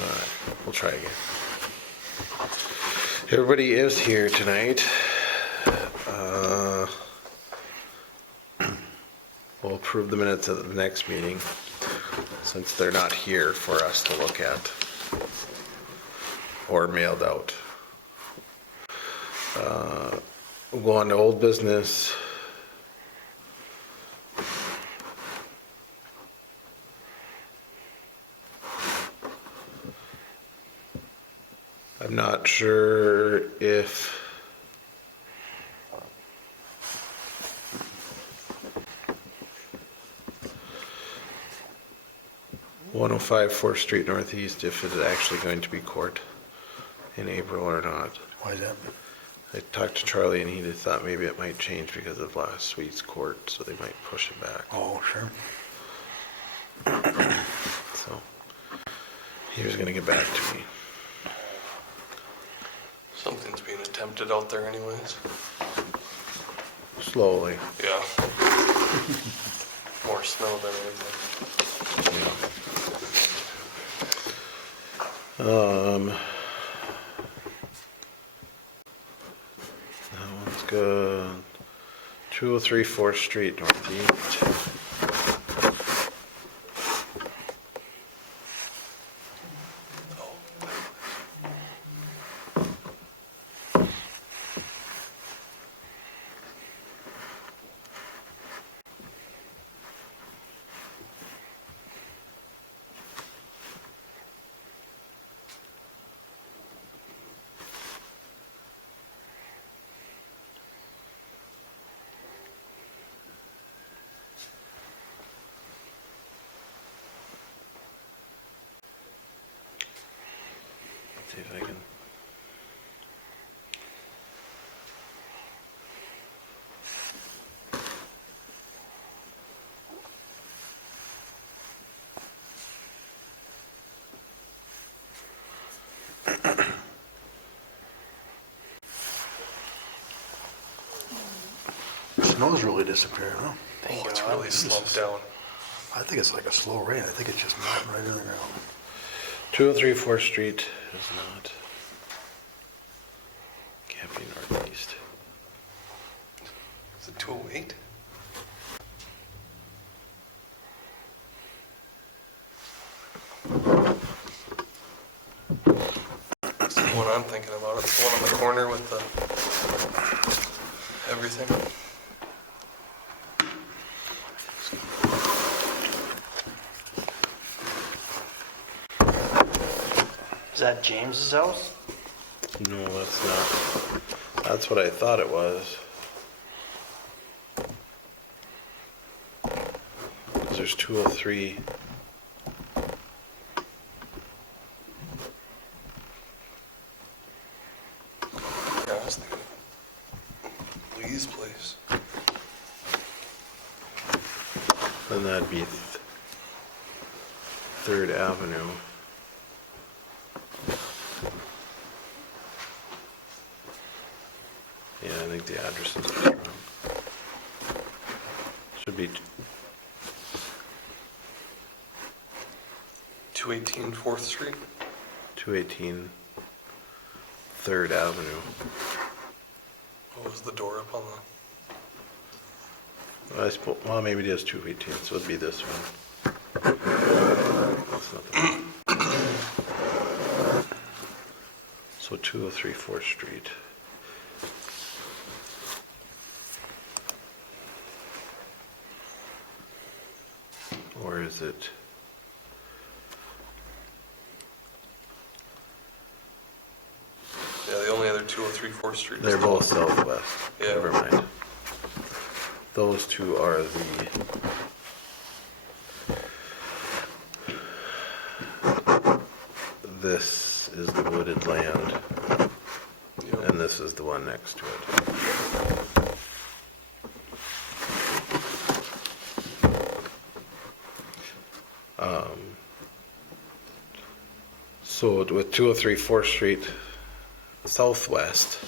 Alright, we'll try again. Everybody is here tonight. We'll approve the minutes at the next meeting, since they're not here for us to look at or mailed out. We'll go on to old business. I'm not sure if (105) 4th Street Northeast, if it is actually going to be court in April or not. Why is that? I talked to Charlie and he just thought maybe it might change because of last week's court, so they might push it back. Oh, sure. So he was gonna get back to me. Something's being attempted out there anyways. Slowly. Yeah. More snow than anything. That one's good. 203 4th Street Northeast. See if I can. Snow's really disappeared, huh? Oh, it's really slumped down. I think it's like a slow rain. I think it's just melting right in the ground. 203 4th Street is not. Can't be Northeast. Is it 208? That's the one I'm thinking about. It's the one on the corner with the everything. Is that James's house? No, that's not. That's what I thought it was. 'Cause there's 203. Yeah, I was thinking Lee's place. Then that'd be 3rd Avenue. Yeah, I think the address is just wrong. Should be 218 4th Street. 218 3rd Avenue. What was the door up on I suppose, well, maybe it is 218, so it'd be this one. That's not the one. So 203 4th Street. Or is it? Yeah, the only other 203 4th Street. They're both southwest. Yeah. Never mind. Those two are the. This is the wooded land, Yep. and this is the one next to it. So with 203 4th Street Southwest,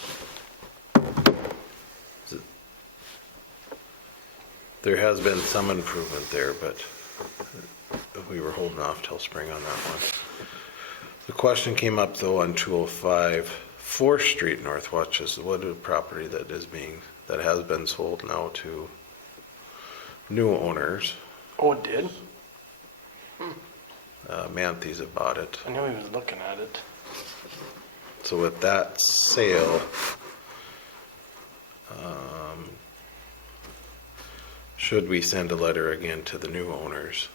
there has been some improvement there, but we were holding off till spring on that one. The question came up though on 205 4th Street North, which is the wooded property that has been sold now to new owners. Oh, it did? Manthes have bought it. I knew he was looking at it. So with that sale, should we send a letter again to the new owners?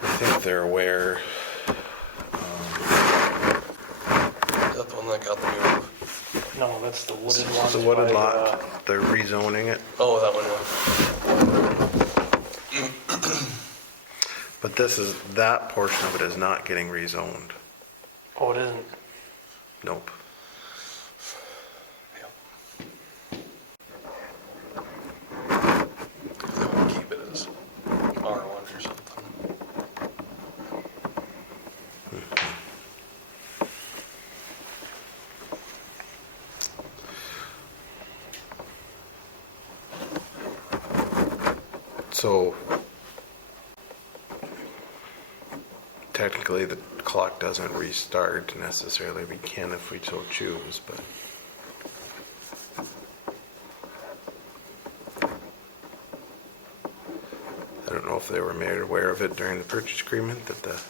I think they're aware. Is that the one that got the move? No, that's the wooded one. The wooded lot, they're rezoning it. Oh, that one, yeah. But that portion of it is not getting rezoned. Oh, it isn't. Nope. Yep. They would keep it as R1 or something. So technically the clock doesn't restart necessarily. We can if we so choose, but I don't know if they were made aware of it during the purchase agreement that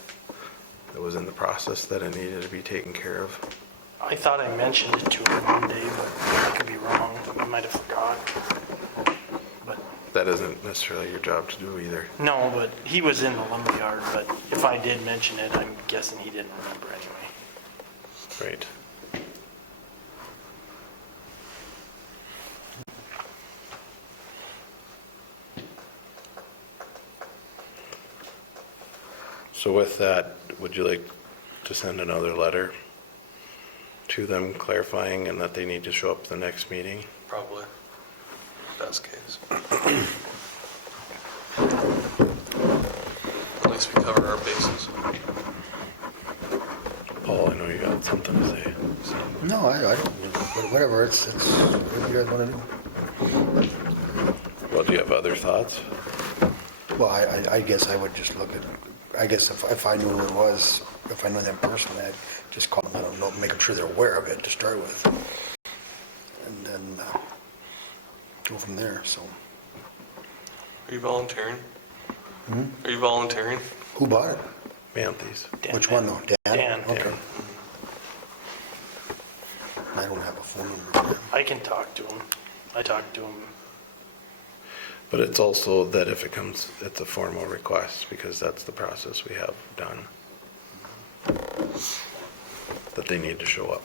it was in the process that it needed to be taken care of. I thought I mentioned it to him one day, but I could be wrong. I might have forgot. But That isn't necessarily your job to do either. no, but he was in the lumberyard, but if I did mention it, I'm guessing he didn't remember anyway. Right. So with that, would you like to send another letter to them clarifying and that they need to show up to the next meeting? Probably. Best case. At least we cover our bases. Paul, I know you got something to say. No, whatever, it's whatever you guys want to do. Well, do you have other thoughts? Well, I guess I would just look at, I guess if I knew who it was, if I knew them personally, I'd just call them, I don't know, make sure they're aware of it to start with. And then go from there, so. Are you volunteering? Are you volunteering? Who bought it? Manthes. Dan, Which one though? Dan? Dan. Okay. I don't have a phone number for him. I can talk to him. I talked to him. But it's also that if it comes, it's a formal request because that's the process we have done. That they need to show up.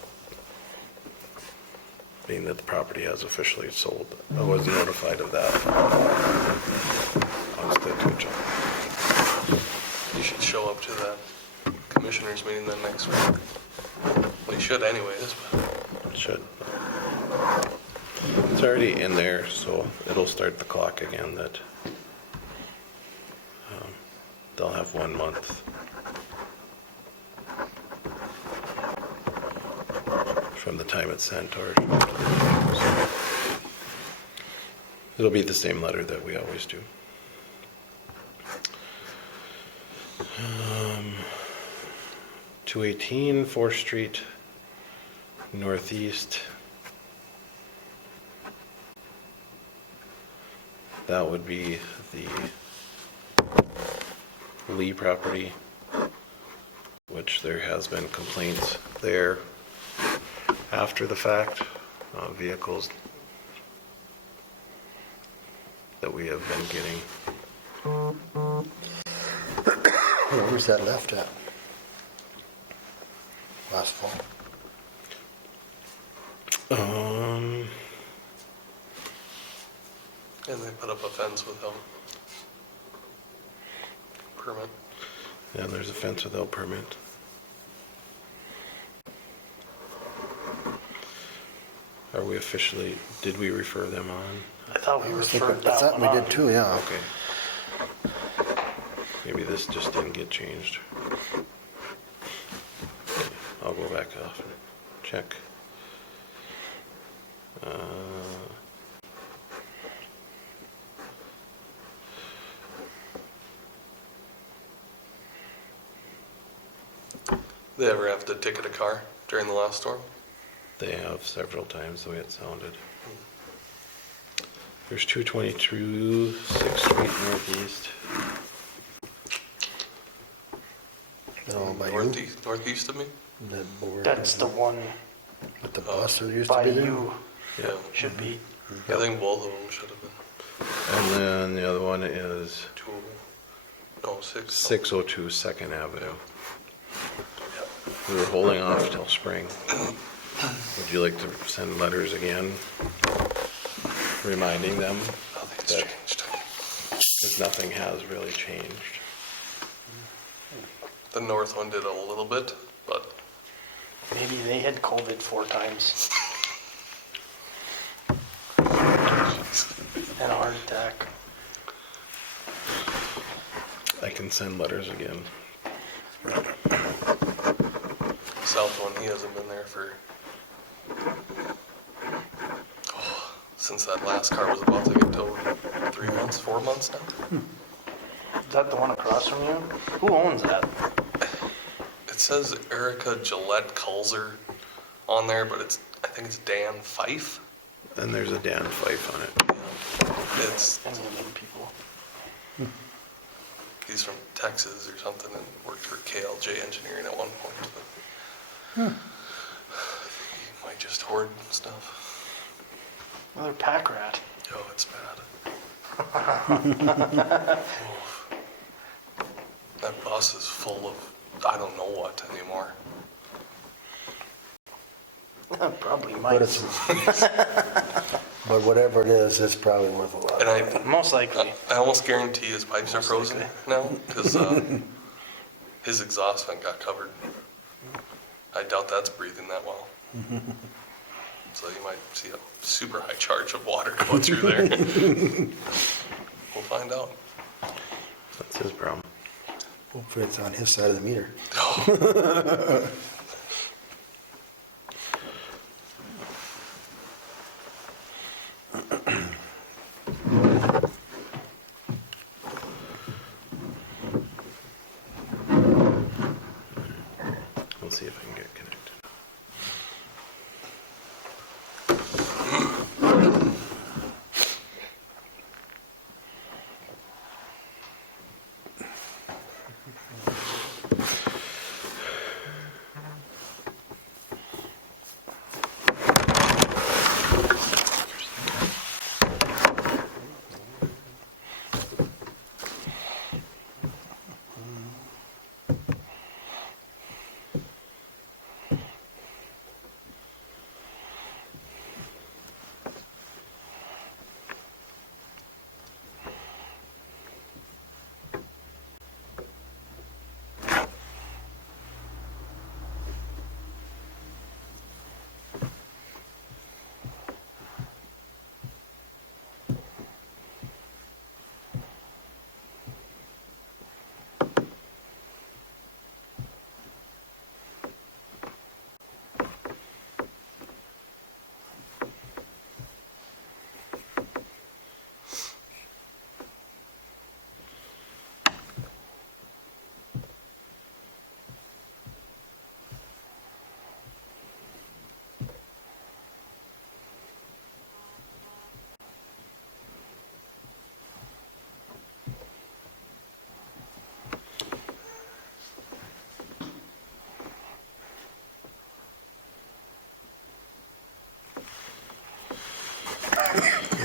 Being that the property has officially sold. I was notified of that. On the 2nd. You should show up to that commissioners meeting then next week. Well, you should anyways, but It should. It's already in there, so it'll start the clock again that they'll have 1 month. From the time it's sent or so it'll be the same letter that we always do. 218 4th Street Northeast. That would be the Lee property, which there has been complaints there after the fact, vehicles that we have been getting. Where was that left at? Last fall? and they put up a fence without permit. Yeah, there's a fence without permit. Are we officially, did we refer them on? I thought we I referred thought that we one did on. too, yeah. Okay. Maybe this just didn't get changed. Okay, I'll go back off and check. They ever have to ticket a car during the last storm? They have several times the way it sounded. There's 222 6th Street Northeast. No, by you, Northeast of me? that board. That's the one With the bus that used to by be there? you, Yeah. should be. I think both of them should have been. And then the other one is 602 2nd Avenue. We were holding off till spring. Would you like to send letters again, reminding them Nothing's that, changed. because nothing has really changed? The north one did a little bit, but Maybe they had COVID 4 times and a heart attack. I can send letters again. south one, he hasn't been there for, since that last car was about to get towed. 3 months, 4 months now. Is that the one across from you? Who owns that? It says Erica Gillette Kulzer on there, but I think it's Dan Fife. And there's a Dan Fife on it. It's, Any of them people. he's from Texas or something and worked for KLJ Engineering at one point. But I think he might just hoard stuff. Another pack rat. Oh, it's bad. Oof. That bus is full of I don't know what anymore. Probably But might. it's, but whatever it is, it's probably worth a lot. And Most likely. I almost guarantee his pipes are Most frozen likely. now because his exhaust vent got covered. I doubt that's breathing that well. So you might see a super high charge of water going through there. We'll find out. That's his problem. Hopefully it's on his side of the meter. We'll see if I can get connected.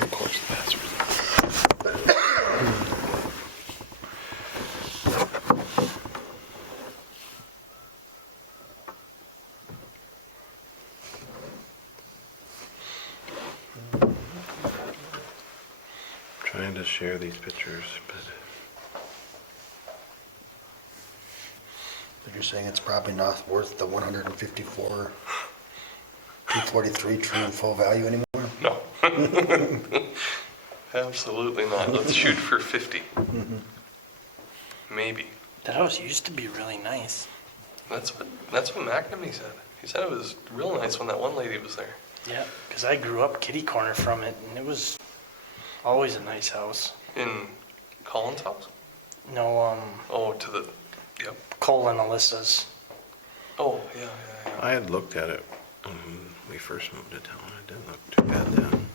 Of course, the password. Trying to share these pictures, but But you're saying it's probably not worth the 154, 243 true and full value anymore? No. Absolutely not. Let's shoot for 50. Maybe. That house used to be really nice. That's what McNamee said. He said it was real nice when that one lady was there. Yeah, because I grew up kitty corner from it, and it was always a nice house. In Colin's house? No, Oh, to the, yep. Cole and Alyssa's. Oh, yeah. I had looked at it when we first moved to town. It didn't look too bad then.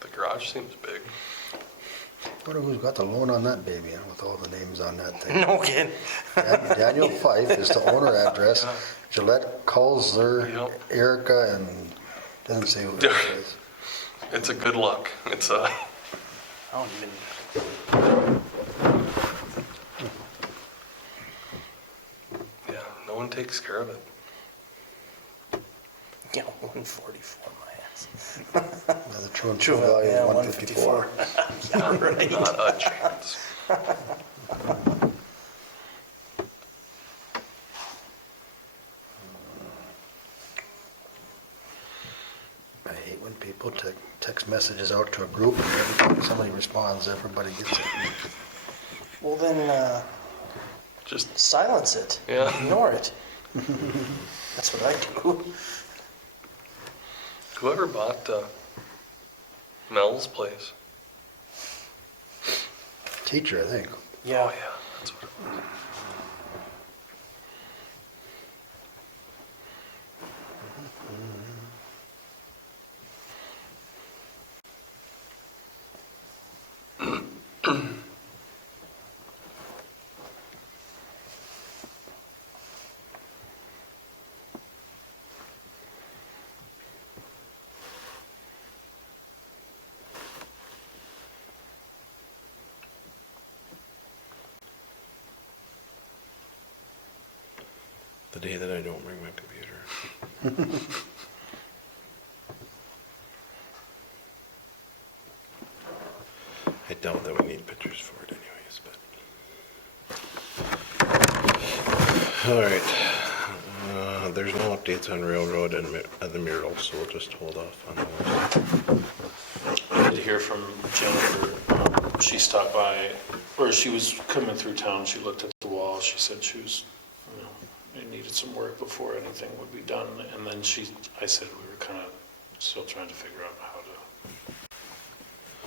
The garage seems big. Wonder who's got the loan on that baby, huh, with all the names on that thing. No kidding. Daniel Fife is the owner address. Yeah. Gillette Kulzer, Yep. Erica, and doesn't say who it is. It's a good luck. It's a, I don't even, yeah, no one takes care of it. 144 my ass. Now, the true and true value is 154. Yeah, right. Not a chance. I hate when people text messages out to a group and every time somebody responds, everybody gets it. Well, then, Just, silence it. Yeah. Ignore it. That's what I do. whoever bought Mel's place. Teacher, I think. Yeah. Oh, yeah, that's what it was. The day that I don't bring my computer. I doubt that we need pictures for it anyways, but. All right. There's no updates on Railroad and the mural, so we'll just hold off on those. I did hear from Jennifer. She stopped by, or she was coming through town. She looked at the wall. She said she was, it needed some work before anything would be done. And then I said we were kind of still trying to figure out how to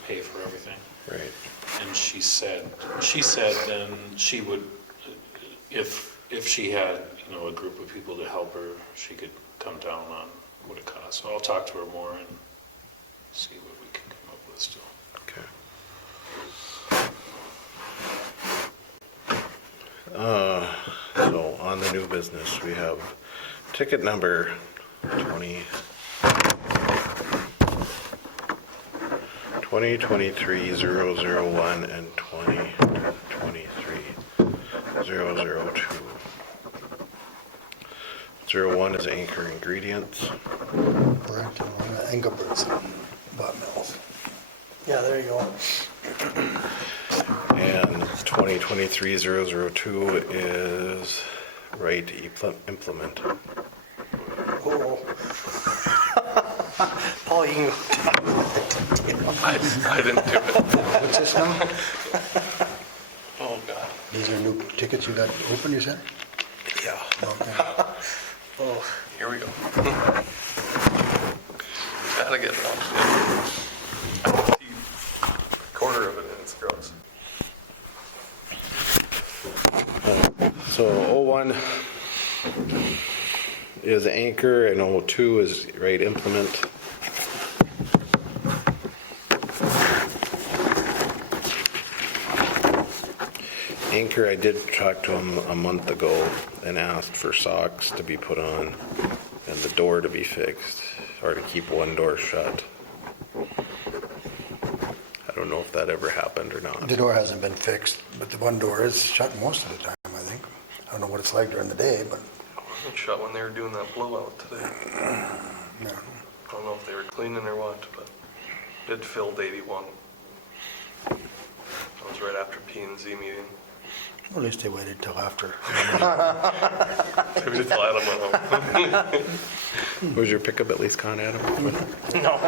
pay for everything. Right. And she said then she would, if she had, a group of people to help her, she could come down on what it costs. So I'll talk to her more and see what we can come up with still. Okay. So on the new business, we have ticket number 2023-001 and 2023-002. 01 is Anchor Ingredients. Correct, and Engelbert's bought Mills. Yeah, there you go. And 2023-002 is Right Implement. Oh. Paul, you can I didn't do it. What's this now? Oh, God. These are new tickets you got open, you said? Yeah. Okay. Oh, Here we go. Gotta get it out. Quarter of it and it's gross. So 01 is Anchor and 02 is Right Implement. Anchor, I did talk to him a month ago and asked for socks to be put on and the door to be fixed, or to keep one door shut. I don't know if that ever happened or not. The door hasn't been fixed, but the one door is shut most of the time, I think. I don't know what it's like during the day, but, I wasn't shut when they were doing that blowout today. no. I don't know if they were cleaning or what, but it filled 81. That was right after P&Z meeting. At least they waited till after. Maybe until Adam went home. Was your pickup at least Con Adam? no.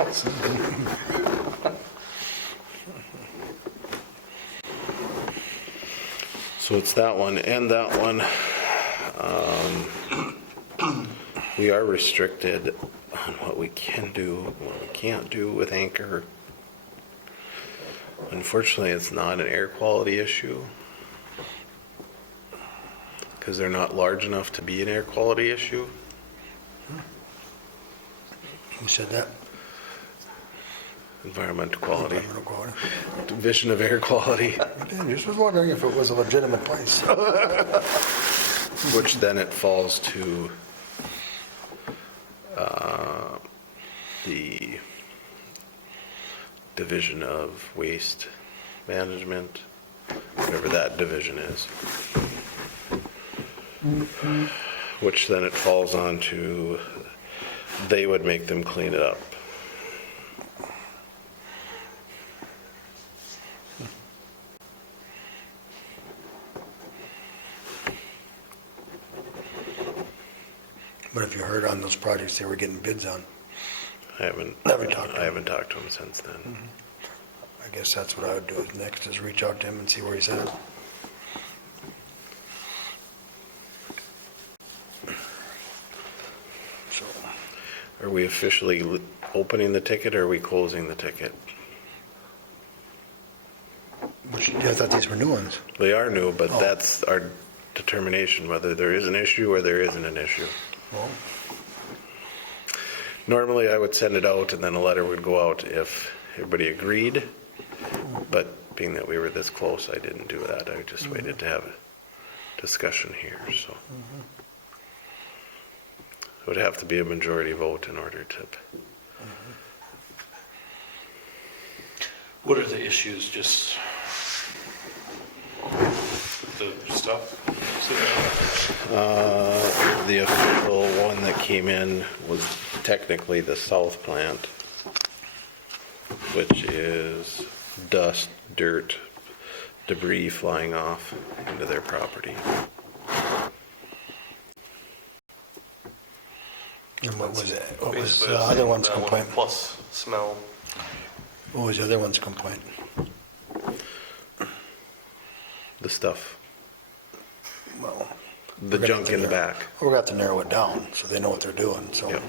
So it's that one and that one. We are restricted on what we can do, what we can't do with Anchor. Unfortunately, it's not an air quality issue because they're not large enough to be an air quality issue. Who said that? Environmental quality, Environmental quality. Division of Air Quality, I just was wondering if it was a legitimate place. which then it falls to the Division of Waste Management, whatever that division is. Which then it falls on to, they would make them clean it up. But if you heard on those projects they were getting bids on, I haven't Never talked to him. I haven't talked to him since then. I guess that's what I would do next, is reach out to him and see where he's at. So, Are we officially opening the ticket or are we closing the ticket? I thought these were new ones. They are new, but Oh. that's our determination, whether there is an issue or there isn't an issue. Well, Normally, I would send it out and then a letter would go out if everybody agreed. But being that we were this close, I didn't do that. I just waited to have a discussion here, so. It would have to be a majority vote in order to, What are the issues, just the stuff? the official one that came in was technically the south plant, which is dust, dirt, debris flying off into their property. and what was it? What was Basically, the other one's that one complaint? Plus smell. What was the other one's complaint? The stuff, Well, the junk in the back. we're going to have to narrow it down so they know what they're doing, so. Yep.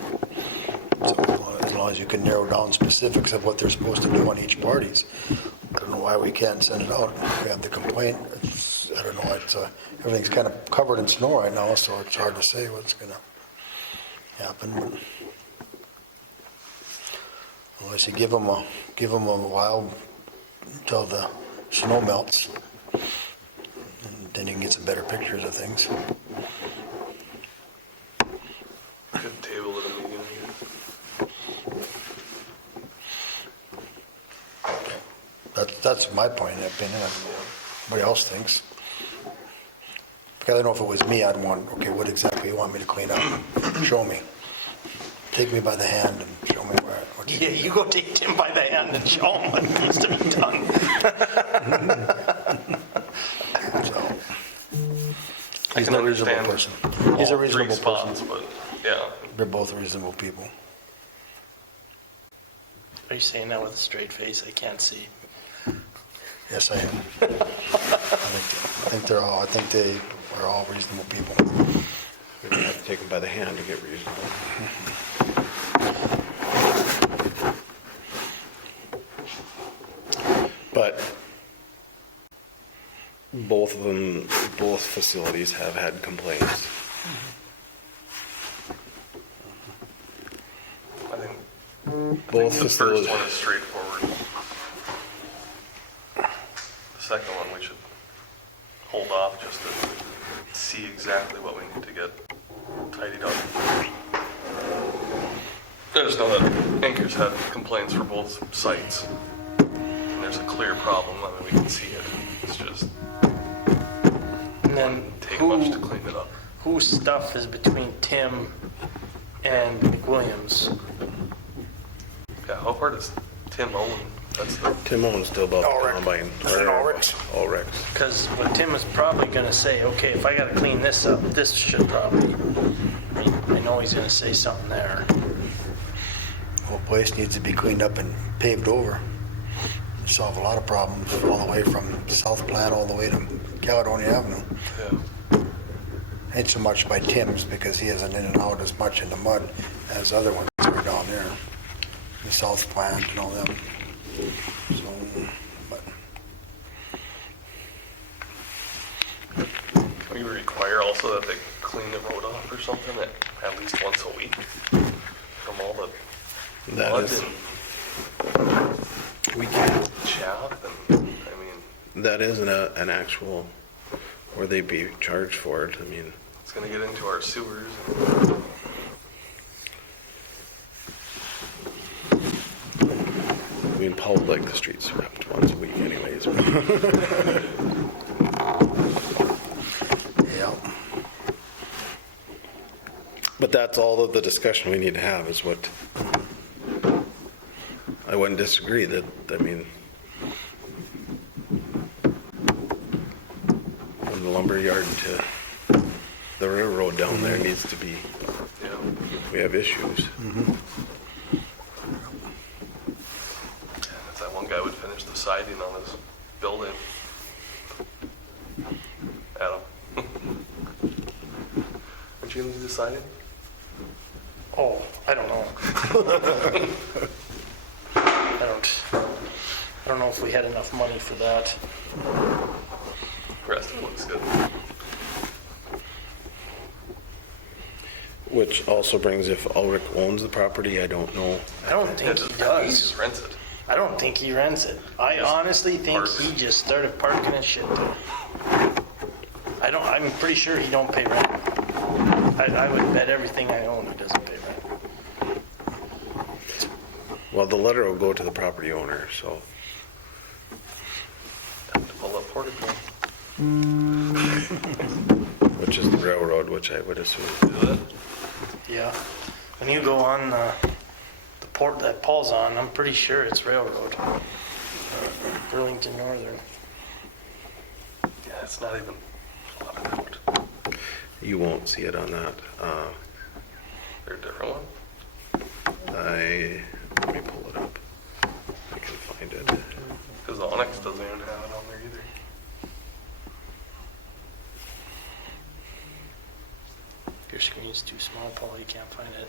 So as long as you can narrow down specifics of what they're supposed to do on each parties. I don't know why we can't send it out. We have the complaint. I don't know, everything's kind of covered in snow right now, so it's hard to say what's gonna happen. But unless you give them a while until the snow melts, and then you can get some better pictures of things. Could table at a meeting. That's my point of opinion. Everybody else thinks. Because I know if it was me, I'd want, okay, what exactly you want me to clean up? Show me. Take me by the hand and show me where. what you- Yeah, you go take Tim by the hand and show him what needs to be done. So. I He's can a reasonable understand person. He's a all three reasonable spots, person. but yeah, They're both reasonable people. Are you saying that with a straight face? I can't see. Yes, I am. I think they are all reasonable people. We don't have to take them by the hand to get reasonable. But both of them, both facilities have had complaints. I think Both the first facilities. one is straightforward. The second one, we should hold off just to see exactly what we need to get tidied up. I just know that Anchor's had complaints for both sites. And there's a clear problem, I mean, we can see it. It's just, And then wouldn't take much to clean it up. whose stuff is between Tim and McWilliams? Yeah, how far does Tim own? That's the, Tim owns still about the Ulrich. combine. Is it Ulrich's? Ulrich's. Because what Tim is probably gonna say, okay, if I gotta clean this up, this should probably, I know he's gonna say something there. Whole place needs to be cleaned up and paved over. Solve a lot of problems all the way from South Platte all the way to Caledonia Avenue. yeah. Ain't so much by Tim's because he isn't in and out as much in the mud as other ones are down the south plant and all them. So, but Can we require also that they clean the road off or something at least once a week from all the That mud is, and we can, chaff and, I mean, that is an actual, where they be charged for it. I mean, it's gonna get into our sewers. Paul would like the streets swept once a week anyways. yeah, But that's all of the discussion we need to have is what, I wouldn't disagree that, I mean, from the lumber yard to the railroad down there needs to be, Yeah. we have issues. If that one guy would finish the siding on his building. Adam. Aren't you gonna do the siding? Oh, I don't know. I don't know if we had enough money for that. The rest of it looks good. Which also brings, if Ulrich owns the property, I don't know. I don't think he He does. just rents it. I don't think he rents it. I honestly think parks. he just started parking his shit there. I'm pretty sure he don't pay rent. I would bet everything I own he doesn't pay rent. Well, the letter will go to the property owner, so. Time to pull up portico. Which is the railroad, which I would assume. Do that. Yeah. When you go on the port that Paul's on, I'm pretty sure it's railroad. Burlington Northern. Yeah, it's not even plotted out. You won't see it on that. They're a different one. Let me pull it up. I can find it. Because the Onyx doesn't even have it on there either. Your screen's too small, Paul. You can't find it.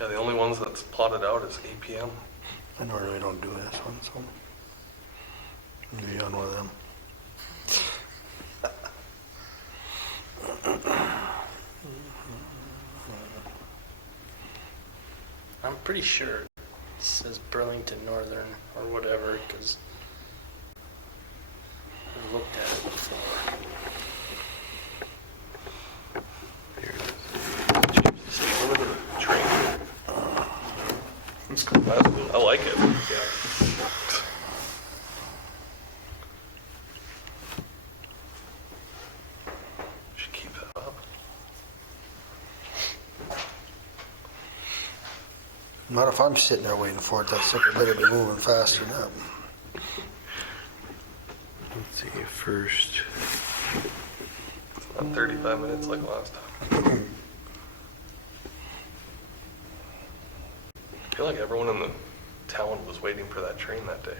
Yeah, the only ones that's plotted out is APM. I normally don't do this one, so maybe on one of them. I'm pretty sure it says Burlington Northern or whatever, because I've looked at it before. Here it is. Look at the train. It's cool. I like it. Yeah. Should keep that up. Not if I'm sitting there waiting for it, that sucker better be moving faster than that. Let's see, first. It's not 35 minutes like last time. I feel like everyone in the town was waiting for that train that day.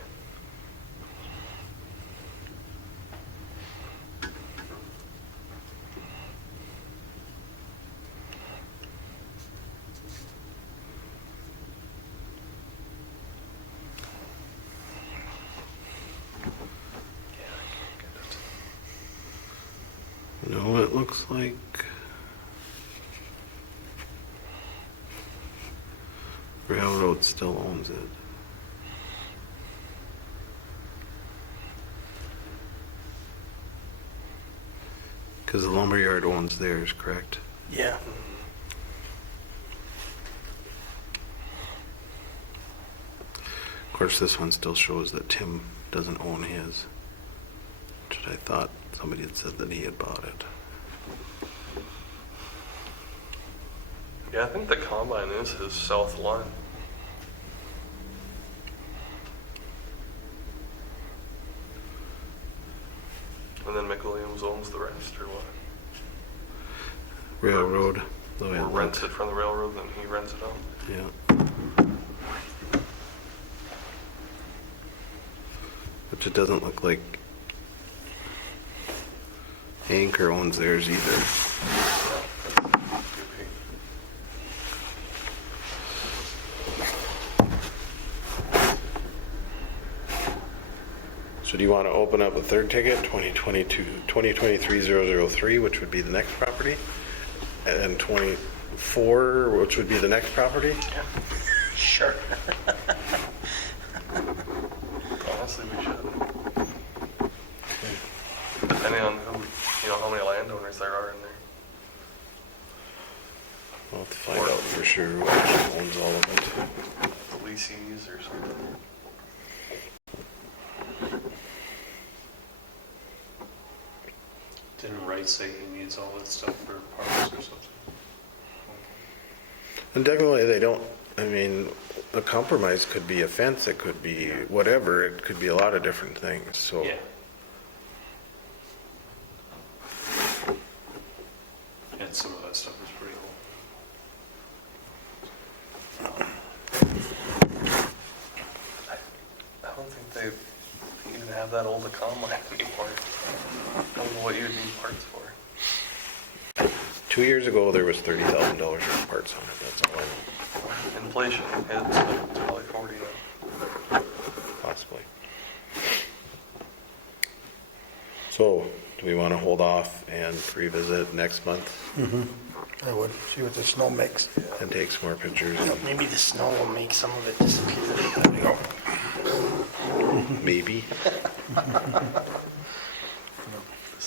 Yeah, I can't get it. No, it looks like. Railroad still owns it. Because the lumberyard owns theirs, correct? Yeah. Of course, this one still shows that Tim doesn't own his. Which I thought somebody had said that he had bought it. Yeah, I think the combine is his south line. And then McWilliams owns the rest, or what? Railroad. Oh, Or yeah, rents it from the railroad, then he rents it out. Yeah. Which it doesn't look like Anchor owns theirs either. So do you want to open up a third ticket, 2023-003, which would be the next property? And 24, which would be the next property? Sure. Honestly, we should. Depending on who, how many landowners there are in there. We'll have to find out for sure who actually owns all of it. The leasees or something. Didn't Wright say he needs all that stuff for parks or something? And definitely they don't, I mean, a compromise could be a fence, it could be whatever, it could be a lot of different things, so. Yeah. And some of that stuff is pretty cool. I don't think they even have that old combine anymore. I don't know what you'd need parts for. 2 years ago, there was $30,000 worth of parts on it, that's all I know, Inflation hits, it's probably 40 now. possibly. So, do we want to hold off and revisit next month I would, see what the snow makes. and take some more pictures? Maybe the snow will make some of it disappear. There we go. Maybe.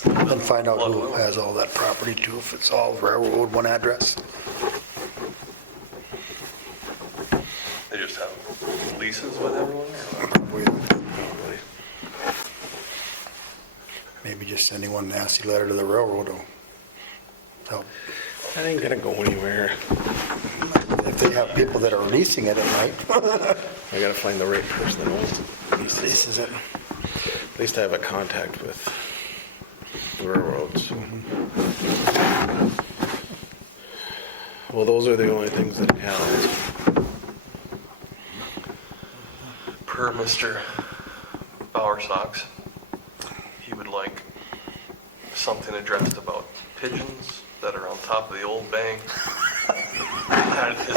And find out who has all that property too, if it's all railroad, one address. They just have leases with everyone or Probably. Maybe just sending one nasty letter to the railroad will help. That ain't gonna go anywhere. If they have people that are leasing it, it might. I gotta find the right person that owns it. This is it. At least I have a contact with the railroads. Well, those are the only things that count. per Mr. Bowersox, he would like something addressed about pigeons that are on top of the old bank. Is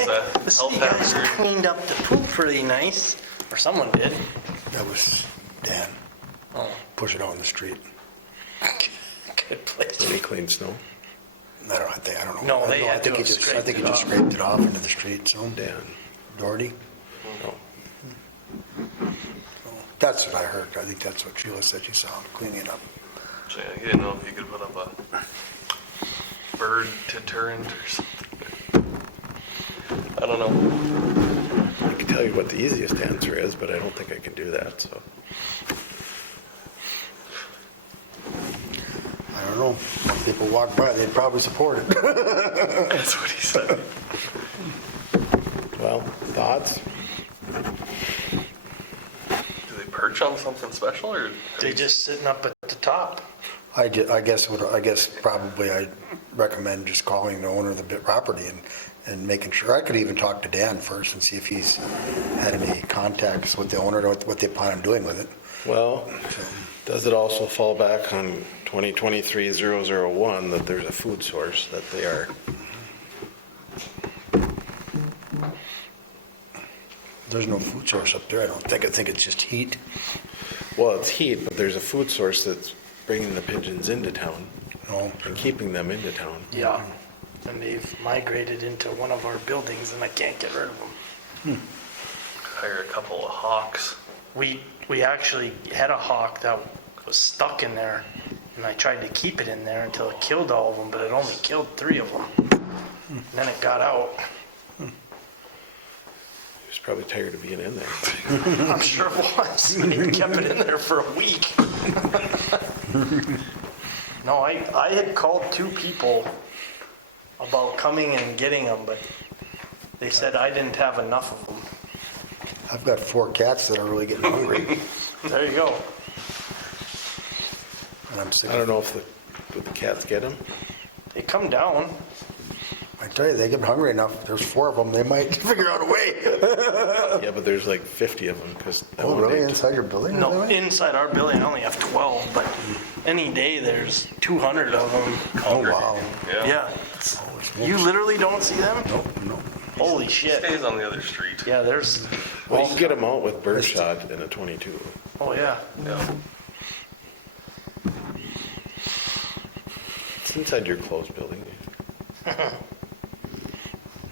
that The health city guys hazard? cleaned up the poop pretty nice, or someone did. That was Dan. Oh, Push it on the street. good place. Any clean snow? I don't know. No, they I had think to he have just, I think he scraped it just off. scraped it off into the street, so. Dan. Doherty? No. That's what I heard. I think that's what Sheila said she saw him cleaning it up. So, yeah, he didn't know if you could put up a bird deterrent or something. I don't know. I can tell you what the easiest answer is, but I don't think I can do that, so. I don't know. When people walk by, they'd probably support it. That's what he said. Well, thoughts? Do they perch on something special or? They just sitting up at the top. I guess probably I'd recommend just calling the owner of the property and making sure. I could even talk to Dan first and see if he's had any contacts with the owner, what they plan on doing with it. Well, does it also fall back on 2023-001 that there's a food source that they are? There's no food source up there, I don't think. I think it's just heat. Well, it's heat, but there's a food source that's bringing the pigeons into town No. and keeping them into town. Yeah. And they've migrated into one of our buildings and I can't get rid of them. Hire a couple of hawks. We actually had a hawk that was stuck in there, and I tried to keep it in there until it killed all of them, but it only killed 3 of them. And then it got out. He was probably tired of being in there. I'm sure it was. He kept it in there for a week. No, I had called 2 people about coming and getting them, but they said I didn't have enough of them. I've got 4 cats that are really getting hungry. There you go. And I'm sick I of don't know if the cats get them. They come down. I tell you, they get hungry enough. There's 4 of them. They might figure out a way. Yeah, but there's like 50 of them because Oh, really? Inside your building? No, Really? inside our building I only have 12, but any day there's 200 of them. Oh, wow. Yeah. Yeah. You literally don't see them? Nope, no. Holy shit. Stays on the other street. Yeah, there's, Well, you can get them out with birdshot in a 22. oh yeah. Yeah. It's inside your closed building. I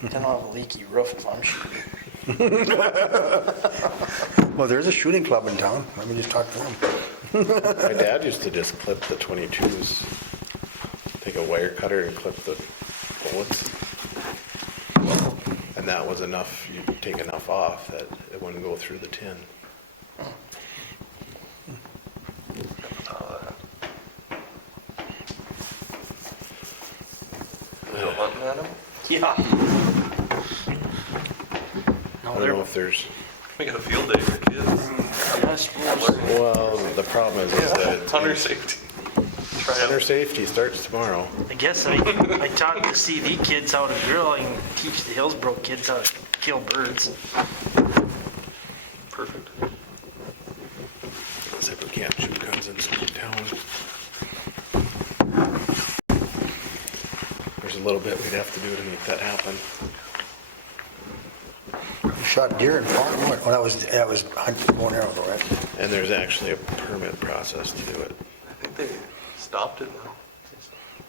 don't have a leaky roof if I'm shooting. Well, there's a shooting club in town. Let me just talk to them. My dad used to just clip the 22s, take a wire cutter and clip the bullets. And that was enough, you'd take enough off that it wouldn't go through the tin. You go hunting at him? Yeah. I No, don't they're, know if there's, We got a field day for kids. I suppose. well, the problem is that Hunter safety. Try hunter out. safety starts tomorrow. I guess I taught the CV kids how to drill. I can teach the Hillsboro kids how to kill birds. Perfect. Except we can't shoot guns in town. There's a little bit we'd have to do to make that happen. You shot deer in farm. Oh, that was hunting bow and arrow, though, right? And there's actually a permit process to do it. I think they stopped it now.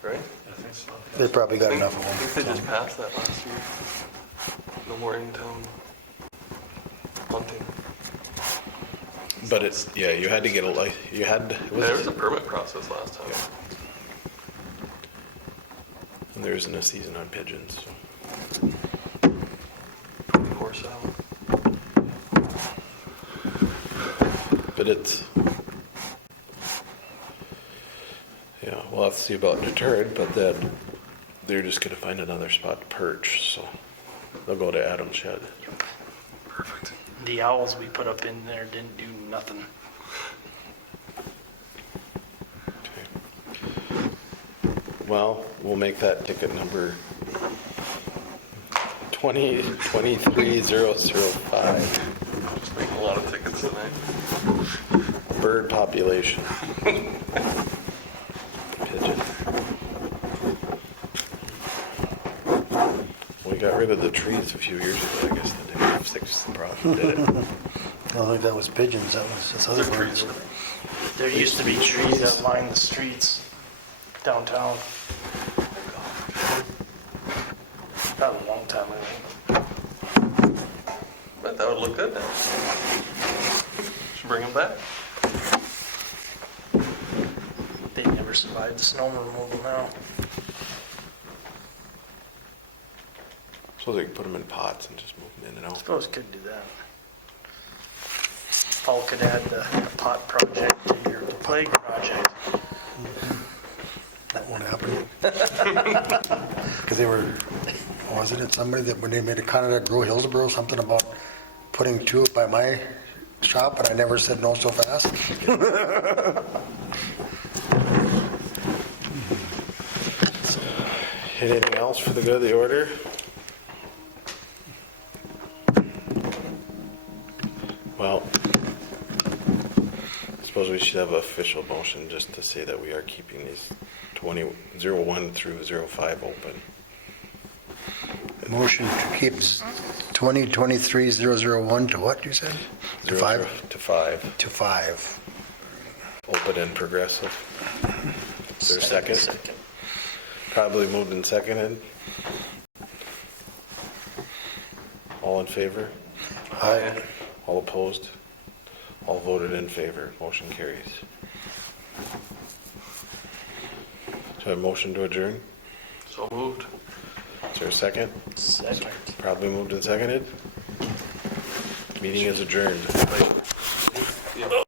Right? I think so. They probably got I enough of think they them. just passed that last year. No more in-town hunting. But it's, yeah, you had to get a you had, There was a permit process last time. and there isn't a season on pigeons, so. Horse out. But it's, yeah, we'll have to see about deterrent, but then they're just gonna find another spot to perch, so they'll go to Adam's shed. Perfect. The owls we put up in there didn't do nothing. Okay. Well, we'll make that ticket number 23005, Just making a lot of tickets tonight. bird population. Pigeon. We got rid of the trees a few years ago, I guess the day 6 problem did it. I don't think that was pigeons. That was just other birds. There used to be trees that lined the streets downtown. That was a long time ago. But that would look good now. Should bring them back. They never survived the snow removal now. So they can put them in pots and just move them in and out. Suppose could do that. Paul could add the pot project to your plague project. That won't happen. Because they were, wasn't it somebody that when they made a Canada Grow Hillsboro, something about putting two by my shop, and I never said no so fast? Anything else for the good of the order? Well, I suppose we should have an official motion just to say that we are keeping these 01 through 05 open. Motion to keep 2023-001 to what, you said? To 5? To 5, To 5. open and progressive. Is there a second? Probably moved and seconded. All in favor? Aye. All opposed? All voted in favor. Motion carries. So a motion to adjourn? So moved. Is there a second? Second. Probably moved and seconded. Meeting is adjourned.